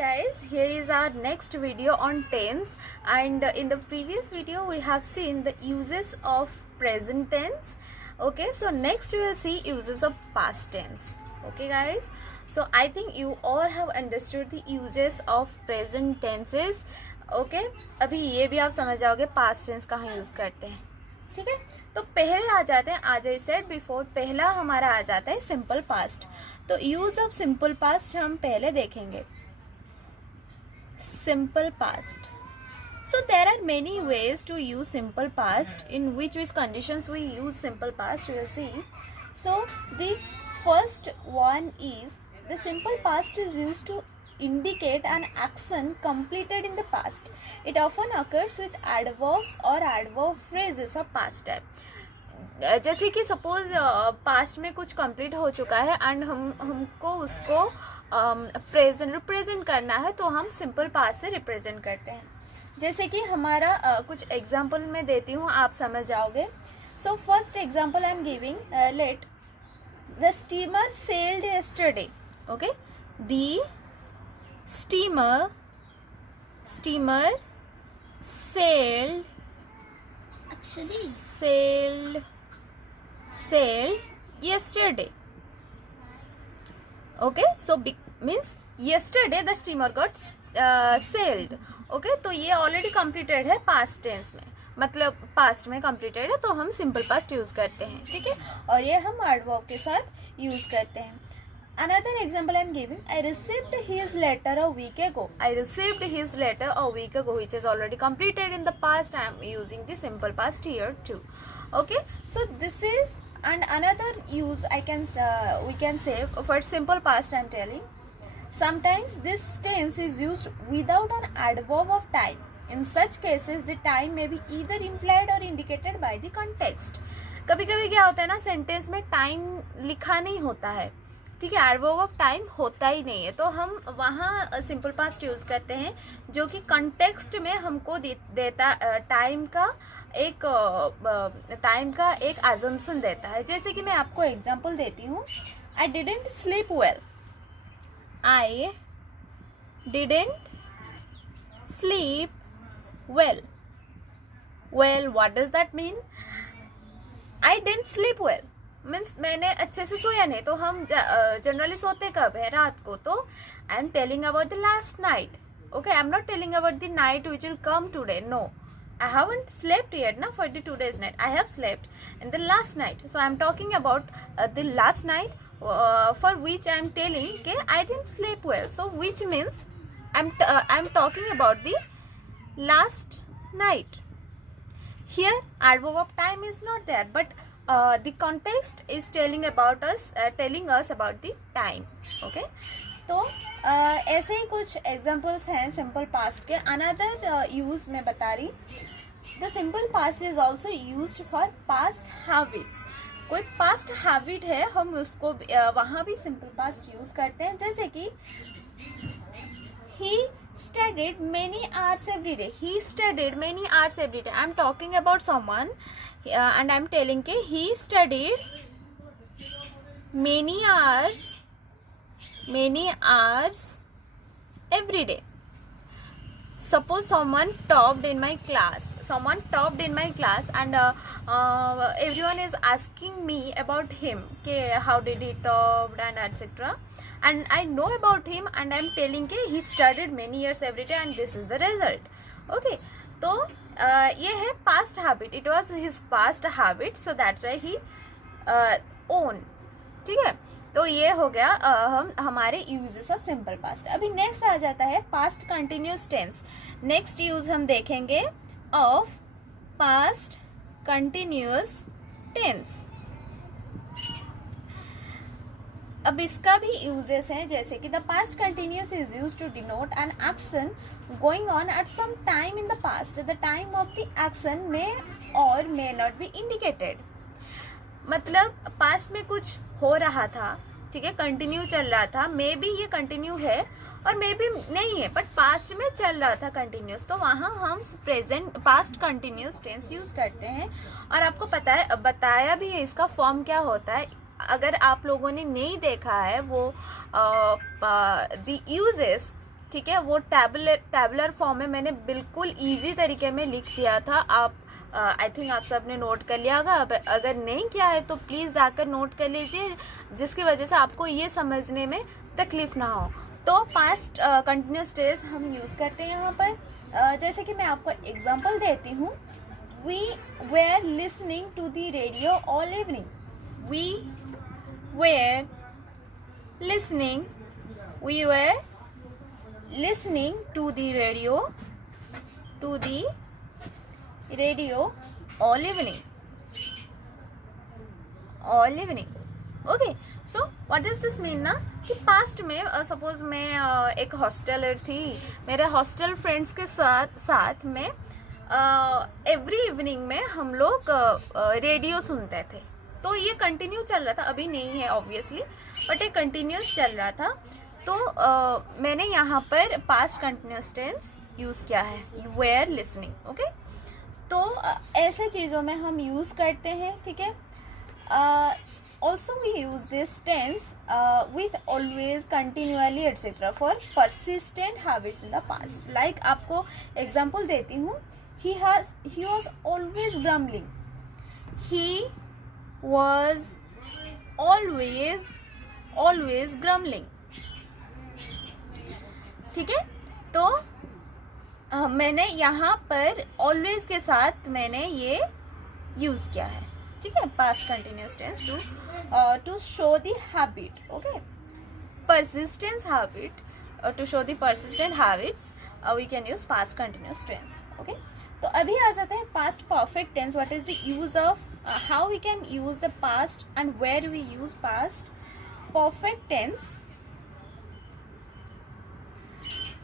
guys, here is our next video on tense, and in the previous video we have seen the uses of present tense. Okay, so next we will see uses of past tense. Okay guys, so I think you all have understood the uses of present tenses. Okay, अभी ये भी आप समझ जाओगे past tense कहाँ यूज़ करते हैं. ठीक है, तो पहले आ जाते हैं, आज आई सेड बिफोर, पहला हमारा आ जाता है सिंपल पास्ट. तो यूज ऑफ सिंपल पास्ट हम पहले देखेंगे. Simple past, so there are many ways to use simple past. In which conditions we use simple past, you will see. So the first one is the simple past is used to indicate an action completed in the past. It often occurs with adverbs or adverb phrases of past time. जैसे कि suppose past में कुछ कंप्लीट हो चुका है एंड हमको उसको present represent करना है, तो हम सिंपल पास्ट से रिप्रेजेंट करते हैं. जैसे कि हमारा कुछ एग्जांपल मैं देती हूँ, आप समझ जाओगे. So first example I am giving, let the steamer sailed yesterday. Okay, the steamer sailed yesterday. Okay, so means yesterday the steamer got sailed. Okay, तो ये ऑलरेडी completed है past tense में, मतलब past में completed है, तो हम simple past यूज़ करते हैं. ठीक है, और ये हम adverb के साथ यूज़ करते हैं. Another example I am giving, I received his letter a week ago. I received his letter a week ago, which is already completed in the past. I am using the simple past here too. Okay, so this is, and another use I can we can say for simple past I am telling. Sometimes this tense is used without an adverb of time. In such cases, the time may be either implied or indicated by the context. कभी कभी क्या होता है ना, सेंटेंस में टाइम लिखा नहीं होता है. ठीक है, एडवर्ब ऑफ टाइम होता ही नहीं है, तो हम वहाँ सिंपल पास्ट यूज़ करते हैं, जो कि कंटेक्स्ट में हमको देता टाइम का एक अजम्पशन देता है. जैसे कि मैं आपको एग्जांपल देती हूँ. I didn't sleep well. I didn't sleep well. Well, what does that mean? I didn't sleep well means मैंने अच्छे से सोया नहीं. तो हम जनरली सोते कब है? रात को. तो I am telling about the last night. Okay, I am not telling about the night which will come today. No, I haven't slept yet ना for the today's night. I have slept in the last night. So I am talking about the last night for which I am telling के I didn't sleep well. So which means I am talking about the last night. Here adverb of time is not there, but the context is telling us about the time. Okay, तो ऐसे ही कुछ examples हैं simple past के. Another use मैं बता रही, the simple past is also used for past habits. कोई past habit है, हम उसको वहाँ भी simple past use करते हैं. जैसे कि he studied many hours every day. He studied many hours every day. I am talking about someone and I am telling कि he studied many hours every day. Suppose someone topped in my class. And everyone is asking me about him, कि how did he top and etc. And I know about him and I am telling कि he studied many years every day and this is the result. Okay, तो ये है past habit. It was his past habit, so that's why he own. ठीक है, तो ये हो गया हमारे यूजेस ऑफ सिंपल पास्ट. अभी नेक्स्ट आ जाता है past continuous tense. Next use हम देखेंगे ऑफ पास्ट कंटिन्यूस टेंस. अब इसका भी यूजेस हैं, जैसे कि the past continuous is use to denote an action going on at some time in the past. The time of the action may और may not be indicated. मतलब past में कुछ हो रहा था, ठीक है, कंटिन्यू चल रहा था. मे बी ये कंटिन्यू है और मे बी नहीं है, बट पास्ट में चल रहा था कंटिन्यूस, तो वहाँ हम present past continuous tense use करते हैं. और आपको पता है, बताया भी है इसका फॉर्म क्या होता है. अगर आप लोगों ने नहीं देखा है वो द यूजेस ठीक है, वो टैबुलर फॉर्म में मैंने बिल्कुल ईजी तरीके में लिख दिया था। आप आई थिंक आप सब ने नोट कर लिया होगा। अगर नहीं किया है तो प्लीज़ जाकर नोट कर लीजिए, जिसकी वजह से आपको ये समझने में तकलीफ ना हो। तो पास्ट कंटिन्यूस टेंस हम यूज़ करते हैं यहाँ पर। जैसे कि मैं आपको एग्जांपल देती हूँ, we were listening to the radio all evening. We were listening, we were listening to the radio all evening. Okay, so what does this mean ना, कि पास्ट में सपोज मैं एक हॉस्टलर थी, मेरे हॉस्टल फ्रेंड्स के साथ में एवरी इवनिंग में हम लोग रेडियो सुनते थे। तो ये कंटिन्यू चल रहा था, अभी नहीं है ऑब्वियसली, बट ये कंटिन्यूस चल रहा था। तो मैंने यहाँ पर पास्ट कंटिन्यूस टेंस यूज़ किया है, यू वेयर लिसनिंग। ओके, तो ऐसे चीज़ों में हम यूज़ करते हैं, ठीक है। Also we use this tense with always, continuously etcetera for persistent habits in the past. Like आपको एग्जाम्पल देती हूँ, he was always grumbling, he was always grumbling, ठीक है। तो मैंने यहाँ पर ऑलवेज के साथ मैंने ये यूज़ किया है, ठीक है, past continuous tense to show the habit. Okay, persistence habit, to show the persistent habits we can use past continuous tense. Okay, तो अभी आ जाते हैं past perfect tense. What is the use of how we can use the past and where we use past perfect tense.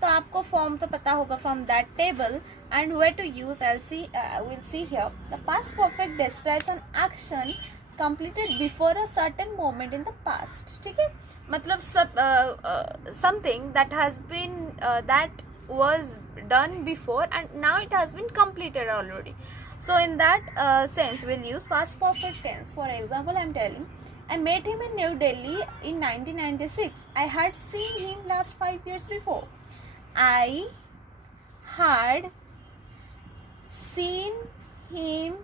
तो आपको फॉर्म तो पता होगा from that table, and where to use will see here. The past perfect describes an action completed before a certain moment in the past, ठीक है, मतलब something that has been that was done before and now it has been completed already. So in that sense we'll use past perfect tense. For example, I'm telling, I met him in New Delhi in 1996. I had seen him last 5 years before. I had seen him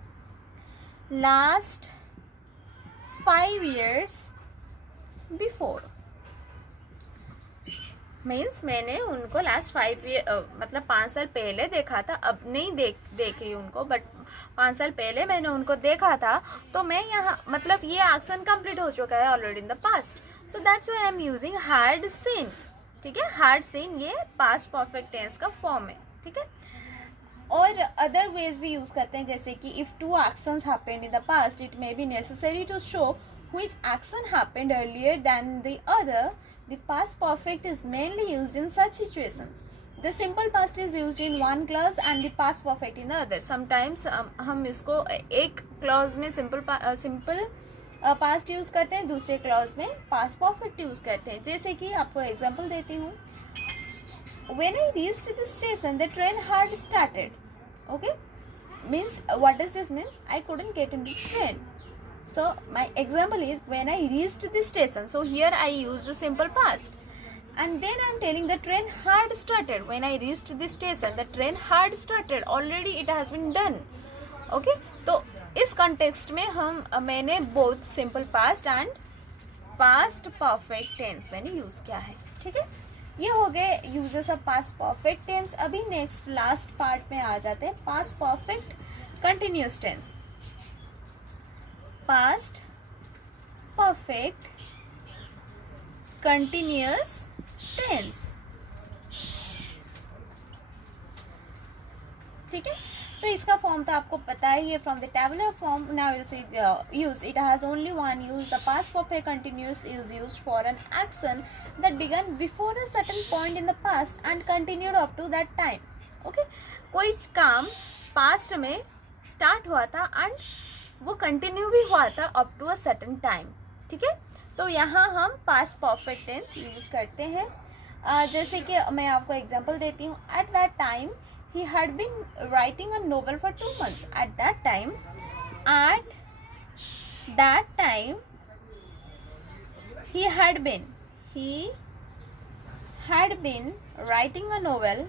last 5 years before. Means मैंने उनको लास्ट 5 ईयर मतलब 5 साल पहले देखा था, अब नहीं देखी उनको, बट 5 साल पहले मैंने उनको देखा था। तो मैं यहाँ मतलब ये एक्शन कंप्लीट हो चुका है already in the past, so that's why I am using had seen, ठीक है। हैड सीन ये पास्ट परफेक्ट टेंस का फॉर्म है, ठीक है। और अदर वेज भी यूज करते हैं, जैसे कि if two actions happened in the past it may be necessary to show which action happened earlier than the other. The past perfect is mainly used in such situations. The simple past is used in one clause and the past perfect in the other. Sometimes हम इसको एक क्लॉज में simple past use करते हैं, दूसरे क्लॉज में past perfect use करते हैं। जैसे कि आपको एग्जांपल देती हूँ, when I reached the station the train had started. Okay, means what does this means? I couldn't get into the train. So my example is when I reached the station. So here I used a simple past, and then I'm telling the train had started. When I reached the station the train had started, already it has been done. Okay, तो इस context में मैंने both simple past and past perfect tense मैंने use किया है, ठीक है। ये हो गए uses of past perfect tense. अभी नेक्स्ट लास्ट पार्ट में आ जाते हैं, past perfect continuous tense. Past perfect continuous tense, ठीक है। तो इसका फॉर्म तो आपको पता ही है from the tabular form. Now will see the use. It has only one use. The past perfect continuous is used for an action that began before a certain point in the past and continued up to that time. Okay, कोई काम पास्ट में स्टार्ट हुआ था एंड वो कंटिन्यू भी हुआ था up to a certain time, ठीक है। तो यहाँ हम पास्ट परफेक्ट टेंस यूज करते हैं। जैसे कि मैं आपको एग्जाम्पल देती हूँ, at that time he had been writing a novel for 2 months. At that time he had been writing a novel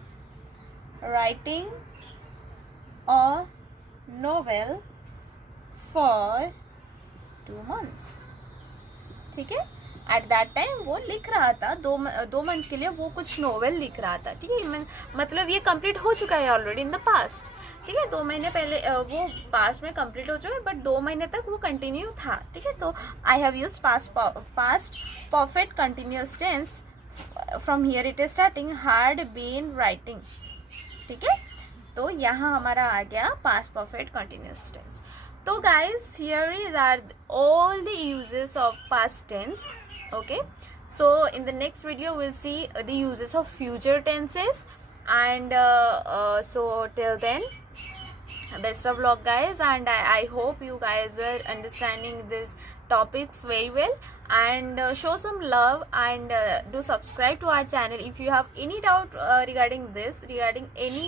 for 2 months. ठीक है, एट दैट टाइम वो लिख रहा था, दो मंथ के लिए वो कुछ नोवेल लिख रहा था. ठीक है, मतलब ये कंप्लीट हो चुका है ऑलरेडी इन द पास्ट. ठीक है, 2 महीने पहले वो पास्ट में कंप्लीट हो चुका है, बट 2 महीने तक वो कंटिन्यू था. ठीक है, तो I have used past perfect continuous tense. From here it is starting had been writing. ठीक है, तो यहाँ हमारा आ गया past perfect continuous tense. So guys, here are all the uses of past tense. Okay, so in the next video we'll see the uses of future tenses, and so till then, best of luck guys, and I hope you guys are understanding these topics very well, and show some love, and do subscribe to our channel. If you have any doubt regarding any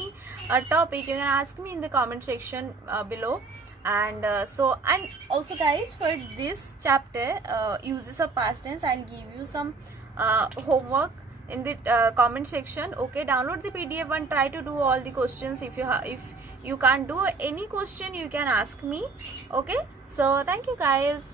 topic, you can ask me in the comment section below. And and also guys, for this chapter uses of past tense, I'll give you some homework in the comment section. Okay, download the PDF and try to do all the questions. If you can't do any question, you can ask me. Okay, so thank you guys.